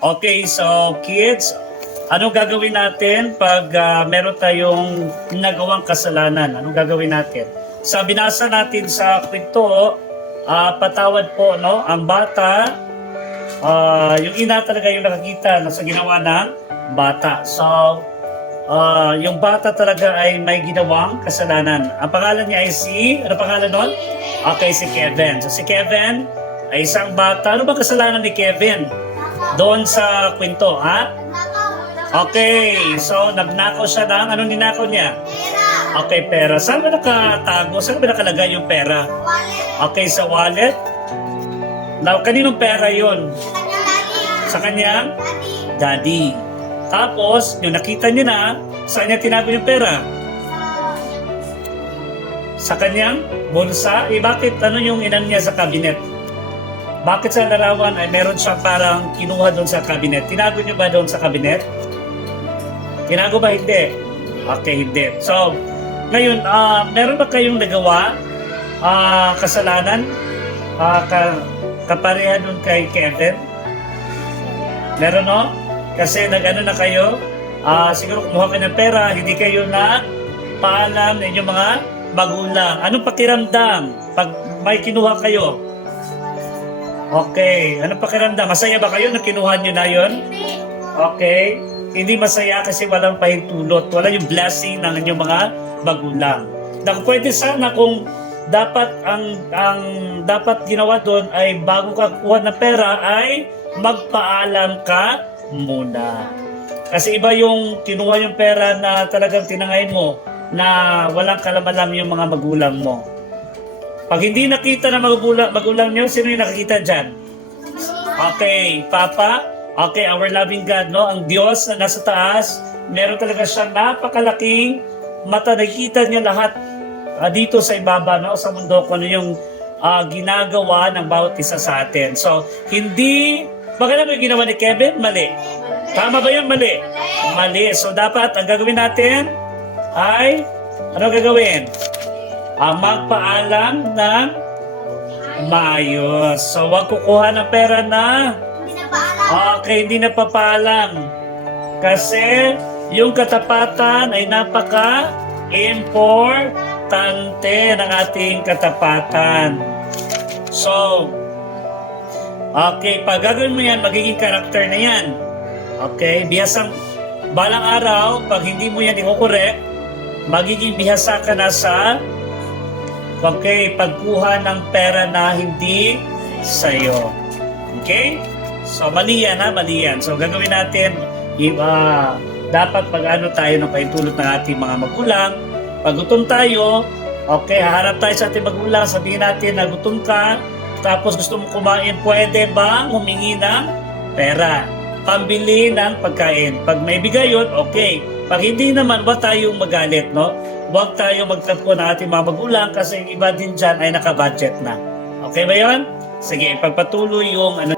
Okay, so kids, ano gagawin natin pag meron tayong nagawang kasalanan? Anong gagawin natin? Sa binasa natin sa kwento, patawad po, no? Ang bata, yung ina talaga yung nakakita na sa ginawa ng bata. So, yung bata talaga ay may ginawang kasalanan. Ang pangalan niya ay ano pangalan nun? Okay, si Kevin. So si Kevin ay isang bata. Ano ba kasalanan ni Kevin? Doon sa kwento, ha? Okay, so nagnakaw siya ng, anong ninakaw niya? Okay, pera. Saan ba nakatago? Saan ba nakalagay yung pera? Okay, sa wallet. Now, kaninong pera yon? Sa kanyang daddy. Tapos, yung nakita niya na, saan niya tinago yung pera? Sa kanyang bulsa. Eh, bakit? Ano yung inan niya sa cabinet? Bakit sa larawan ay meron siya parang kinuha doon sa cabinet? Tinago niyo ba doon sa cabinet? Tinago ba? Hindi. Okay, hindi. So, ngayon, meron ba kayong nagawa kasalanan kapareha doon kay Kevin? Meron, no? Kasi nag-ano na kayo, siguro kumuha kayo ng pera, hindi kayo na paalam ng inyong mga magulang. Anong pakiramdam pag may kinuha kayo? Okay, anong pakiramdam? Masaya ba kayo na kinuha nyo na yun? Okay, hindi masaya kasi walang pahintulot, wala yung blessing ng inyong mga magulang. Naku, pwede sana kung dapat ang dapat ginawa doon ay bago ka kuha ng pera ay magpaalam ka muna. Kasi iba yung kinuha yung pera na talagang tinangayin mo na walang kalaman yung mga magulang mo. Pag hindi nakita ng magulang nyo, sino yung nakikita dyan? Okay, Papa. Okay, our loving God, no? Ang Diyos na nasa taas, meron talaga siyang napakalaking mata. Nakikita niya lahat dito sa ibaba, no? Sa mundo, kung ano yung ginagawa ng bawat isa sa atin. So, hindi... Bakit yung ginawa ni Kevin? Mali. Tama ba yun? Mali. Mali. So, dapat ang gagawin natin ay... Ano gagawin? Magpaalam ng maayos. So, wag kukuha ng pera na okay, hindi na papaalam. Kasi yung katapatan ay napaka-importante ng ating katapatan. So, okay, pag gagawin mo yan, magiging karakter na yan. Okay, bihasang balang araw, pag hindi mo yan i-correct, magiging bihasa ka na sa pagkuha ng pera na hindi sa'yo. Okay? So, mali yan, ha? Mali yan. So, gagawin natin, dapat pag-ano tayo ng paintulot ng ating mga magulang. Pag gutom tayo, okay, haharap tayo sa ating magulang, sabihin natin na gutom ka, tapos gusto mo kumain, pwede ba humingi ng pera? Pambili ng pagkain. Pag may bigay yun, okay. Pag hindi naman, huwag tayong magalit, no? Huwag tayong magtampo ng ating mga magulang kasi yung iba din dyan ay naka-budget na. Okay ba yun? Sige, ipagpatuloy yung ano.